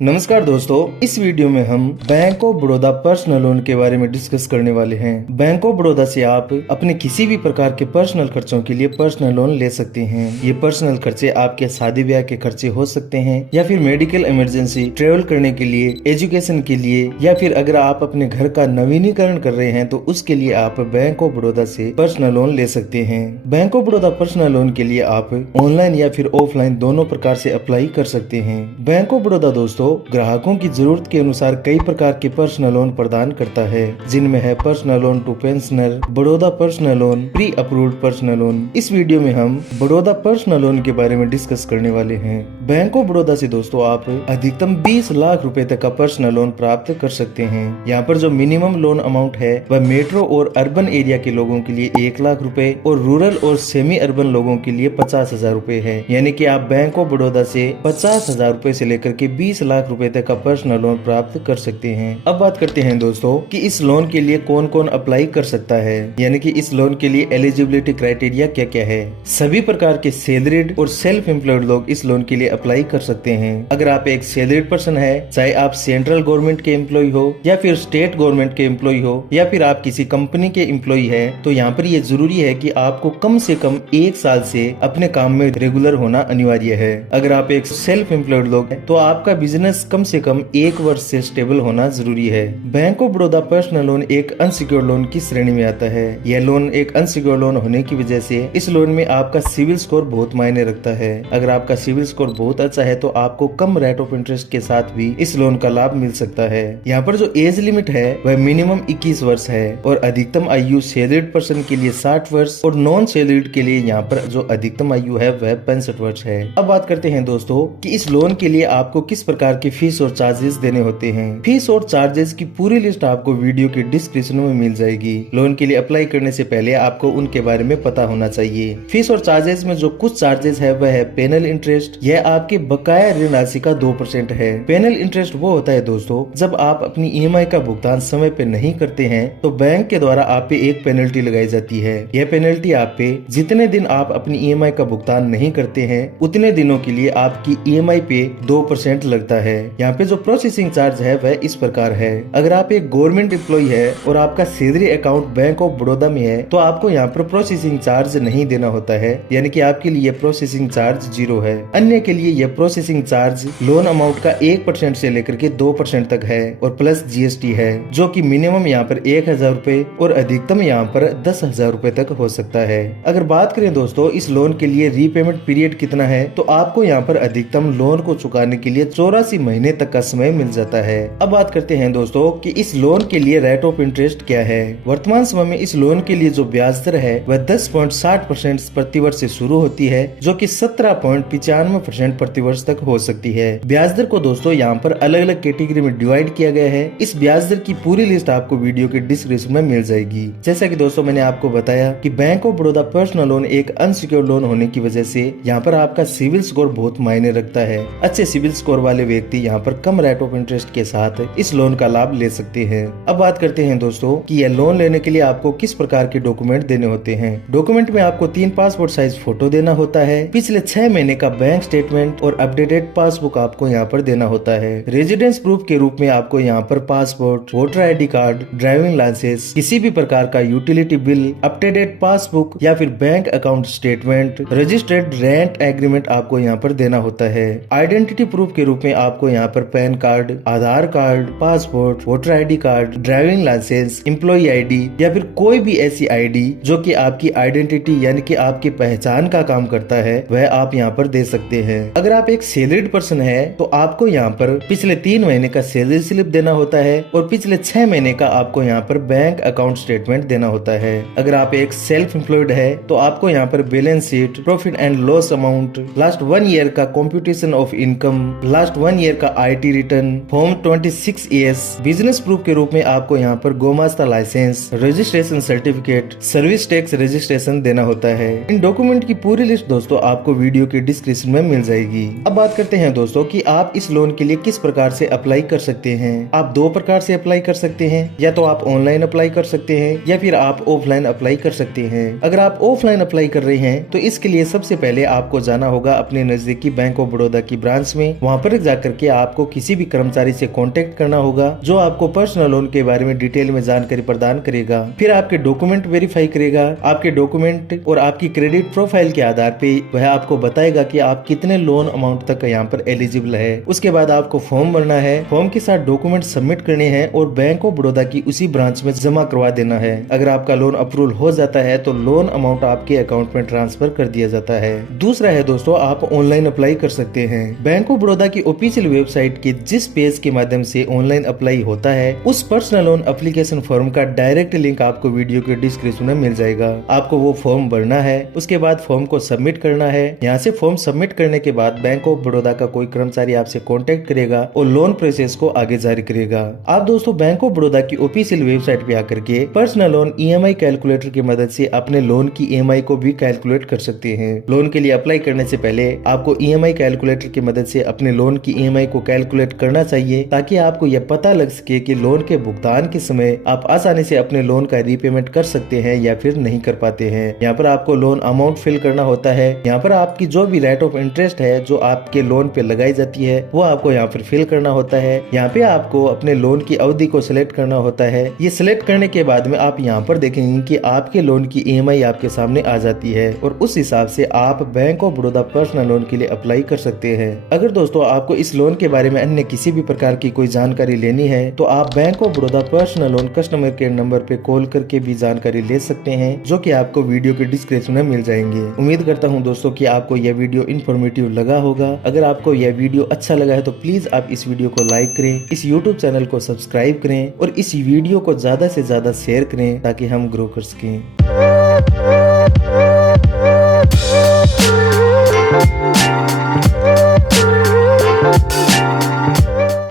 नमस्कार दोस्तों, इस वीडियो में हम bank of Baroda personal loan के बारे में डिस्कस करने वाले हैं। बैंक ऑफ बड़ौदा से आप अपने किसी भी प्रकार के पर्सनल खर्चों के लिए पर्सनल लोन ले सकते हैं। ये पर्सनल खर्चे आपके शादी ब्याह के खर्चे हो सकते हैं या फिर मेडिकल इमरजेंसी, ट्रेवल करने के लिए, एजुकेशन के लिए, या फिर अगर आप अपने घर का नवीनीकरण कर रहे हैं तो उसके लिए आप बैंक ऑफ बड़ौदा से पर्सनल लोन ले सकते हैं। Bank of Baroda personal loan के लिए आप ऑनलाइन या फिर ऑफलाइन दोनों प्रकार से अप्लाई कर सकते हैं। बैंक ऑफ बड़ौदा दोस्तों ग्राहकों की जरूरत के अनुसार कई प्रकार के पर्सनल लोन प्रदान करता है, जिनमें है personal loan to pensioner, Baroda personal loan, pre approved personal loan. इस वीडियो में हम बड़ौदा पर्सनल लोन के बारे में डिस्कस करने वाले हैं। बैंक ऑफ बड़ौदा से दोस्तों आप अधिकतम 20 लाख रुपए तक का पर्सनल लोन प्राप्त कर सकते हैं। यहाँ पर जो मिनिमम लोन अमाउंट है वह मेट्रो और अर्बन एरिया के लोगों के लिए 1 लाख रुपए और रूरल और सेमी अर्बन लोगों के लिए 50,000 रुपए है। यानी कि आप बैंक ऑफ बड़ौदा से 50,000 रुपए से लेकर के 20 लाख रुपए तक का पर्सनल लोन प्राप्त कर सकते हैं। अब बात करते हैं दोस्तों कि इस लोन के लिए कौन कौन अप्लाई कर सकता है, यानी कि इस लोन के लिए एलिजिबिलिटी क्राइटेरिया क्या क्या है। सभी प्रकार के सैलरीड और सेल्फ एम्प्लॉयड लोग इस लोन के लिए अप्लाई कर सकते हैं। अगर आप एक सैलरीड पर्सन है, चाहे आप सेंट्रल गवर्नमेंट के एम्प्लॉय हो या फिर स्टेट गवर्नमेंट के एम्प्लॉय हो या फिर आप किसी कंपनी के एम्प्लॉय है, तो यहाँ पर ये जरूरी है कि आपको कम से कम 1 साल से अपने काम में रेगुलर होना अनिवार्य है। अगर आप एक सेल्फ एम्प्लॉयड लोग हैं तो आपका बिजनेस कम से कम 1 वर्ष से स्टेबल होना जरूरी है। Bank of Baroda personal loan एक अनसिक्योर्ड लोन की श्रेणी में आता है। यह लोन एक अनसिक्योर्ड लोन होने की वजह से इस लोन में आपका सिविल स्कोर बहुत मायने रखता है। अगर आपका सिविल स्कोर बहुत अच्छा है तो आपको कम रेट ऑफ इंटरेस्ट के साथ भी इस लोन का लाभ मिल सकता है। यहाँ पर जो एज लिमिट है वह मिनिमम 21 वर्ष है और अधिकतम आयु सैलरीड पर्सन के लिए 60 वर्ष और नॉन सैलरीड के लिए यहाँ पर जो अधिकतम आयु है वह 65 वर्ष है। अब बात करते हैं दोस्तों कि इस लोन के लिए आपको किस प्रकार की फीस और चार्जेस देने होते हैं। फीस और चार्जेस की पूरी लिस्ट आपको वीडियो के डिस्क्रिप्शन में मिल जाएगी। लोन के लिए अप्लाई करने से पहले आपको उनके बारे में पता होना चाहिए। फीस और चार्जेस में जो कुछ चार्जेस है वह है पेनल इंटरेस्ट। यह आपके बकाया ऋण राशि का 2% है। पेनल इंटरेस्ट वो होता है दोस्तों जब आप अपनी ईएमआई का भुगतान समय पे नहीं करते हैं तो बैंक के द्वारा आप पे एक पेनल्टी लगाई जाती है। यह पेनल्टी आप पे जितने दिन आप अपनी ईएमआई का भुगतान नहीं करते हैं उतने दिनों के लिए आपकी ईएमआई पे 2% लगता है। यहाँ पे जो प्रोसेसिंग चार्ज है वह इस प्रकार है। अगर आप एक गवर्नमेंट एम्प्लॉय है और आपका salary account bank of Baroda में है तो आपको यहाँ पर प्रोसेसिंग चार्ज नहीं देना होता है, यानी कि आपके लिए प्रोसेसिंग चार्ज 0 है। अन्य के लिए यह प्रोसेसिंग चार्ज लोन अमाउंट का 1% से लेकर के 2% तक है और प्लस जीएसटी है, जो कि मिनिमम यहाँ पर 1,000 रुपए और अधिकतम यहाँ पर 10,000 रुपए तक हो सकता है। अगर बात करें दोस्तों इस लोन के लिए रीपेमेंट पीरियड कितना है, तो आपको यहाँ पर अधिकतम लोन को चुकाने के लिए 84 महीने तक का समय मिल जाता है। अब बात करते हैं दोस्तों कि इस लोन के लिए रेट ऑफ इंटरेस्ट क्या है। वर्तमान समय में इस लोन के लिए जो ब्याज दर है वह 10.60% प्रति वर्ष से शुरू होती है, जो कि 17.95% प्रति वर्ष तक हो सकती है। ब्याज दर को दोस्तों यहाँ पर अलग अलग कैटेगरी में डिवाइड किया गया है। इस ब्याज दर की पूरी लिस्ट आपको वीडियो के डिस्क्रिप्शन में मिल जाएगी। जैसा कि दोस्तों मैंने आपको बताया कि bank of Baroda personal loan एक अनसिक्योर्ड लोन होने की वजह से यहाँ पर आपका सिविल स्कोर बहुत मायने रखता है। अच्छे सिविल स्कोर वाले व्यक्ति यहाँ पर कम रेट ऑफ इंटरेस्ट के साथ इस लोन का लाभ ले सकते हैं। अब बात करते हैं दोस्तों कि यह लोन लेने के लिए आपको किस प्रकार के डॉक्यूमेंट देने होते हैं। डॉक्यूमेंट में आपको 3 पासपोर्ट साइज फोटो देना होता है, पिछले 6 महीने का बैंक स्टेटमेंट और अपडेटेड पासबुक आपको यहाँ पर देना होता है। रेजिडेंस प्रूफ के रूप में आपको यहाँ पर passport, voter ID card, driving licence, किसी भी प्रकार का यूटिलिटी बिल, अपडेटेड पासबुक या फिर bank account statement, registered rent agreement आपको यहाँ पर देना होता है। आइडेंटिटी प्रूफ के रूप में आपको यहाँ पर pan card, Aadhaar card, passport, voter ID card, driving licence, employ ID या फिर कोई भी ऐसी ID जो कि आपकी आइडेंटिटी यानी कि आपकी पहचान का काम करता है वह आप यहाँ पर दे सकते हैं। अगर आप एक सैलरीड पर्सन है तो आपको यहाँ पर पिछले 3 महीने का सैलरी स्लिप देना होता है और पिछले 6 महीने का आपको यहाँ पर बैंक अकाउंट स्टेटमेंट देना होता है। अगर आप एक सेल्फ एम्प्लॉयड है तो आपको यहाँ पर balance sheet, profit and loss amount, last 1 year का computation of income, last 1 year का IT return, form 26AS, business proof के रूप में आपको यहाँ पर Gomasta licence, registration certificate, service tax registration देना होता है। इन डॉक्यूमेंट की पूरी लिस्ट दोस्तों आपको वीडियो के डिस्क्रिप्शन में मिल जाएगी। अब बात करते हैं दोस्तों कि आप इस लोन के लिए किस प्रकार से अप्लाई कर सकते हैं। आप 2 प्रकार से अप्लाई कर सकते हैं, या तो आप ऑनलाइन अप्लाई कर सकते हैं या फिर आप ऑफलाइन अप्लाई कर सकते हैं। अगर आप ऑफलाइन अप्लाई कर रहे हैं तो इसके लिए सबसे पहले आपको जाना होगा अपने नजदीकी बैंक ऑफ बड़ौदा की ब्रांच में। वहाँ पर जाकर करके आपको किसी भी कर्मचारी से कांटेक्ट करना होगा जो आपको पर्सनल लोन के बारे में डिटेल में जानकारी प्रदान करेगा। फिर आपके डॉक्यूमेंट वेरीफाई करेगा। आपके डॉक्यूमेंट और आपकी क्रेडिट प्रोफाइल के आधार पे वह आपको बताएगा कि आप कितने लोन अमाउंट तक यहाँ पर एलिजिबल है। उसके बाद आपको फॉर्म भरना है, फॉर्म के साथ डॉक्यूमेंट सबमिट करने हैं और बैंक ऑफ बड़ौदा की उसी ब्रांच में जमा करवा देना है। अगर आपका लोन अप्रूवल हो जाता है तो लोन अमाउंट आपके अकाउंट में ट्रांसफर कर दिया जाता है। दूसरा है दोस्तों, आप ऑनलाइन अप्लाई कर सकते हैं। बैंक ऑफ बड़ौदा की ऑफिशियल वेबसाइट के जिस पेज के माध्यम से ऑनलाइन अप्लाई होता है उस पर्सनल लोन एप्लीकेशन फॉर्म का डायरेक्ट लिंक आपको वीडियो के डिस्क्रिप्शन में मिल जाएगा। आपको वो फॉर्म भरना है, उसके बाद फॉर्म को सबमिट करना है। यहाँ से फॉर्म सबमिट करने के बाद बैंक ऑफ बड़ौदा का कोई कर्मचारी आपसे कांटेक्ट करेगा और लोन प्रोसेस को आगे जारी करेगा। आप दोस्तों बैंक ऑफ बड़ौदा की ऑफिशियल वेबसाइट पे आकर के पर्सनल लोन EMI कैलकुलेटर की मदद से अपने लोन की EMI को भी कैलकुलेट कर सकते हैं। लोन के लिए अप्लाई करने से पहले आपको EMI कैलकुलेटर की मदद से अपने लोन की EMI को कैलकुलेट करना चाहिए ताकि आपको यह पता लग सके कि लोन के भुगतान के समय आप आसानी से अपने लोन का रीपेमेंट कर सकते हैं या फिर नहीं कर पाते हैं। यहाँ पर आपको लोन अमाउंट फिल करना होता है। यहाँ पर आपकी जो भी रेट ऑफ इंटरेस्ट है जो आपके लोन पे लगाई जाती है वो आपको यहाँ पर फिल करना होता है। यहाँ पे आपको अपने लोन की अवधि को सिलेक्ट करना होता है। ये सिलेक्ट करने के बाद में आप यहाँ पर देखेंगे कि आपके लोन की EMI आपके सामने आ जाती है और उस हिसाब से आप bank of Baroda personal loan के लिए अप्लाई कर सकते हैं। अगर दोस्तों आपको इस लोन के बारे में अन्य किसी भी प्रकार की कोई जानकारी लेनी है तो आप bank of Baroda personal loan customer care number पे कॉल करके भी जानकारी ले सकते हैं जो कि आपको वीडियो के डिस्क्रिप्शन में मिल जाएंगे। उम्मीद करता हूं दोस्तों कि आपको यह वीडियो इन्फॉर्मेटिव लगा होगा। अगर आपको यह वीडियो अच्छा लगा है तो प्लीज आप इस वीडियो को लाइक करें, इस YouTube चैनल को सब्सक्राइब करें और इस वीडियो को ज्यादा से ज्यादा शेयर करें ताकि हम ग्रो कर सकें।